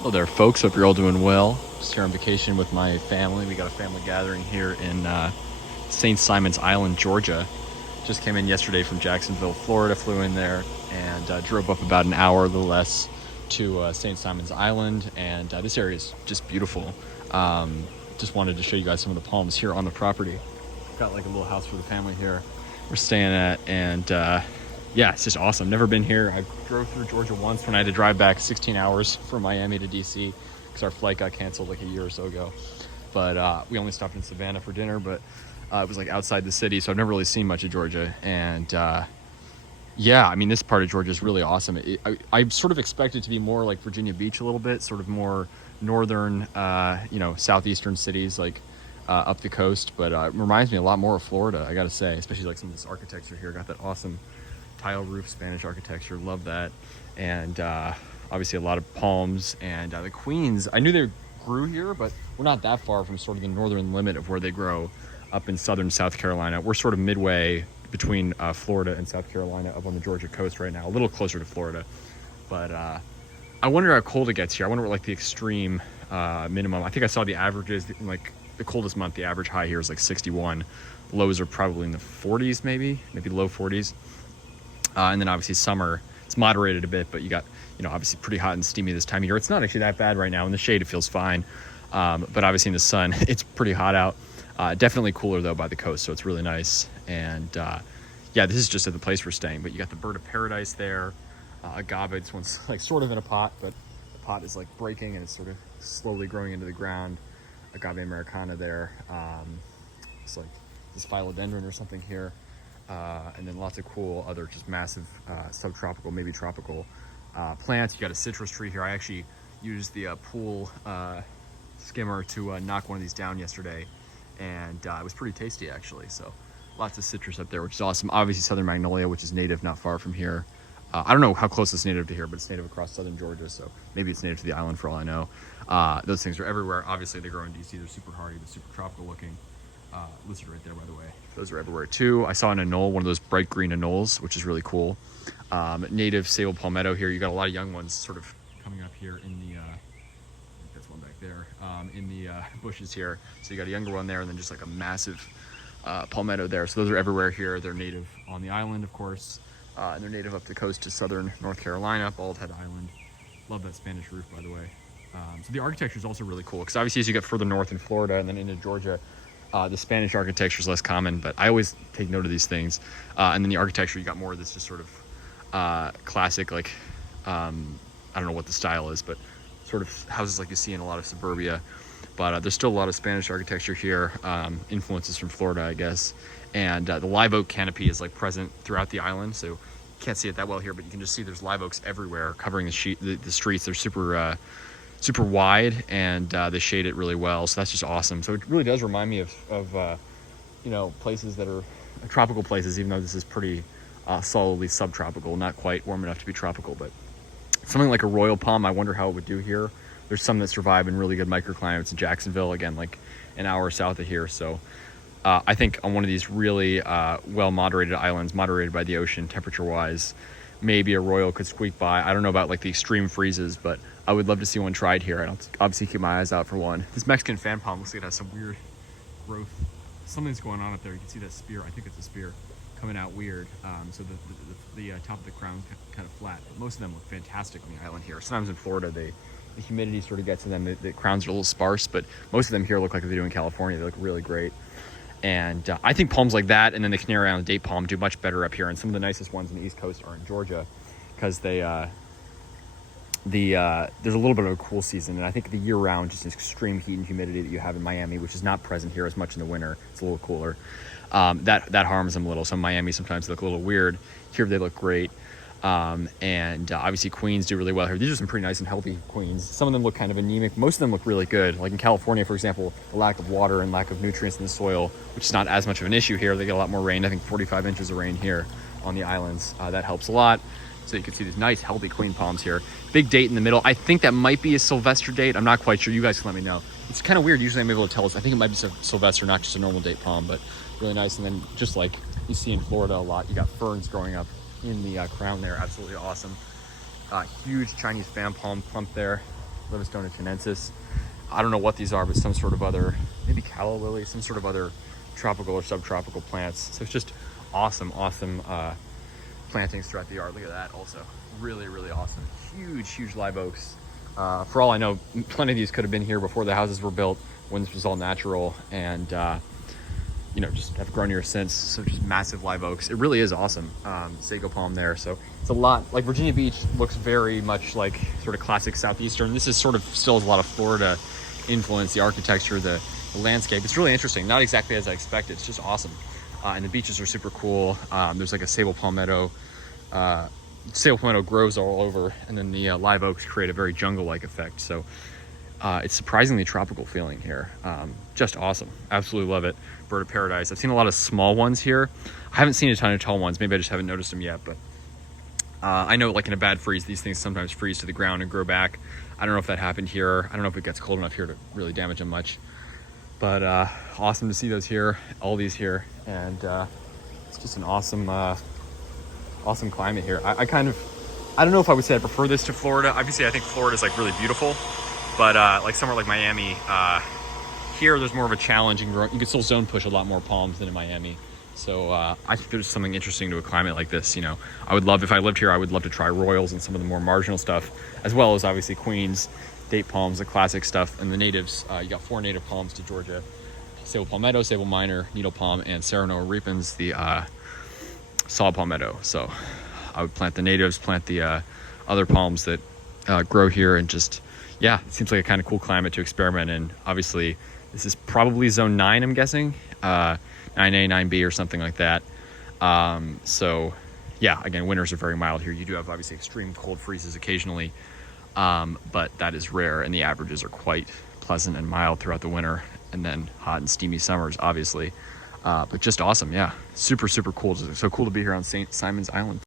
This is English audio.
Hello there, folks. Hope you're all doing well. Just here on vacation with my family. We got a family gathering here in St. Simon's Island, Georgia. Just came in yesterday from Jacksonville, Florida. Flew in there and drove up about an hour, a little less, to St. Simon's Island. And this area is just beautiful. Just wanted to show you guys some of the palms here on the property. Got like a little house for the family here we're staying at, and yeah, it's just awesome. Never been here. I drove through Georgia once when I had to drive back 16 hours from Miami to DC because our flight got canceled like a year or so ago. But we only stopped in Savannah for dinner, but it was like outside the city, so I've never really seen much of Georgia. And yeah, I mean, this part of Georgia is really awesome. I sort of expect it to be more like Virginia Beach a little bit, sort of more northern, southeastern cities like up the coast. But it reminds me a lot more of Florida, I gotta say, especially like some of this architecture here. Got that awesome tile roof Spanish architecture, love that. And obviously a lot of palms, and the queens, I knew they grew here, but we're not that far from sort of the northern limit of where they grow up in southern South Carolina. We're sort of midway between Florida and South Carolina, up on the Georgia coast right now, a little closer to Florida. But I wonder how cold it gets here. I wonder what like the extreme minimum. I think I saw the averages, like the coldest month, the average high here is like 61. Lows are probably in the 40s, maybe low 40s. And then obviously summer, it's moderated a bit, but you got, obviously pretty hot and steamy this time of year. It's not actually that bad right now. In the shade, it feels fine. But obviously in the sun, it's pretty hot out. Definitely cooler though by the coast, so it's really nice. And yeah, this is just at the place we're staying, but you got the bird of paradise there. Agave, this one's like sort of in a pot, but the pot is like breaking and it's sort of slowly growing into the ground. Agave Americana there. It's like this philodendron or something here. And then lots of cool other just massive subtropical, maybe tropical plants. You got a citrus tree here. I actually used the pool skimmer to knock one of these down yesterday, and it was pretty tasty actually. So lots of citrus up there, which is awesome. Obviously southern magnolia, which is native not far from here. I don't know how close it's native to here, but it's native across southern Georgia, so maybe it's native to the island for all I know. Those things are everywhere. Obviously they grow in DC. They're super hardy, but super tropical looking. Listed right there, by the way. Those are everywhere too. I saw an anole, one of those bright green anoles, which is really cool. Native sable palmetto here. You got a lot of young ones sort of coming up here in the, I think that's one back there, in the bushes here. So you got a younger one there, and then just like a massive palmetto there. So those are everywhere here. They're native on the island, of course, and they're native up the coast to southern North Carolina, Bald Head Island. Love that Spanish roof, by the way. So the architecture is also really cool, because obviously as you get further north in Florida and then into Georgia, the Spanish architecture is less common, but I always take note of these things. And then the architecture, you got more of this just sort of classic, like, I don't know what the style is, but sort of houses like you see in a lot of suburbia. But there's still a lot of Spanish architecture here, influences from Florida, I guess. And the live oak canopy is like present throughout the island, so you can't see it that well here, but you can just see there's live oaks everywhere covering the streets. They're super wide, and they shade it really well, so that's just awesome. So it really does remind me of places that are tropical places, even though this is pretty solidly subtropical, not quite warm enough to be tropical. But something like a royal palm, I wonder how it would do here. There's some that survive in really good microclimates in Jacksonville, again, like an hour south of here. So I think on one of these really well moderated islands, moderated by the ocean temperature wise, maybe a royal could squeak by. I don't know about like the extreme freezes, but I would love to see one tried here. I'll obviously keep my eyes out for one. This Mexican fan palm looks like it has some weird growth. Something's going on up there. You can see that spear. I think it's a spear coming out weird. So the top of the crown kind of flat. But most of them look fantastic on the island here. Sometimes in Florida, the humidity sort of gets to them. The crowns are a little sparse, but most of them here look like they do in California. They look really great. And I think palms like that, and then the Canary Island date palm, do much better up here. And some of the nicest ones on the East Coast are in Georgia, because they there's a little bit of a cool season, and I think the year-round just extreme heat and humidity that you have in Miami, which is not present here as much in the winter. It's a little cooler. That harms them a little. So in Miami sometimes they look a little weird. Here they look great. And obviously queens do really well here. These are some pretty nice and healthy queens. Some of them look kind of anemic. Most of them look really good. Like in California, for example, the lack of water and lack of nutrients in the soil, which is not as much of an issue here. They get a lot more rain. I think 45 inches of rain here on the islands. That helps a lot. So you can see these nice healthy queen palms here. Big date in the middle. I think that might be a Sylvester date. I'm not quite sure. You guys can let me know. It's kind of weird. Usually I'm able to tell us. I think it might be Sylvester, not just a normal date palm, but really nice. And then just like you see in Florida a lot, you got ferns growing up in the crown there. Absolutely awesome. Huge Chinese fan palm clump there. Livingstone chinensis. I don't know what these are, but some sort of other, maybe calla lily, some sort of other tropical or subtropical plants. So it's just awesome plantings throughout the yard. Look at that also. Really, really awesome. Huge live oaks. For all I know, plenty of these could have been here before the houses were built, when this was all natural, and just have grown here since. So just massive live oaks. It really is awesome. Sago palm there. So it's a lot, like Virginia Beach looks very much like sort of classic Southeastern. This is sort of still has a lot of Florida influence, the architecture, the landscape. It's really interesting. Not exactly as I expected. It's just awesome. And the beaches are super cool. There's like a sable palmetto. Sable palmetto grows all over, and then the live oaks create a very jungle-like effect. So it's surprisingly tropical feeling here. Just awesome. Absolutely love it. Bird of paradise. I've seen a lot of small ones here. I haven't seen a ton of tall ones. Maybe I just haven't noticed them yet, but I know like in a bad freeze, these things sometimes freeze to the ground and grow back. I don't know if that happened here. I don't know if it gets cold enough here to really damage them much, but awesome to see those here, all these here. And it's just an awesome climate here. I don't know if I would say I prefer this to Florida. Obviously I think Florida is like really beautiful, but like somewhere like Miami, here there's more of a challenge. You can still zone push a lot more palms than in Miami. So I think there's something interesting to a climate like this. I would love, if I lived here, I would love to try royals and some of the more marginal stuff, as well as obviously queens, date palms, the classic stuff, and the natives. You got 4 native palms to Georgia: sable palmetto, sable minor, needle palm, and Serrano repens, the saw palmetto. So I would plant the natives, plant the other palms that grow here, and just, yeah, it seems like a kind of cool climate to experiment in. Obviously, this is probably zone 9, I'm guessing. 9A, 9B, or something like that. So yeah, again, winters are very mild here. You do have obviously extreme cold freezes occasionally, but that is rare, and the averages are quite pleasant and mild throughout the winter, and then hot and steamy summers, obviously. But just awesome. Yeah, super cool. So cool to be here on St. Simon's Island.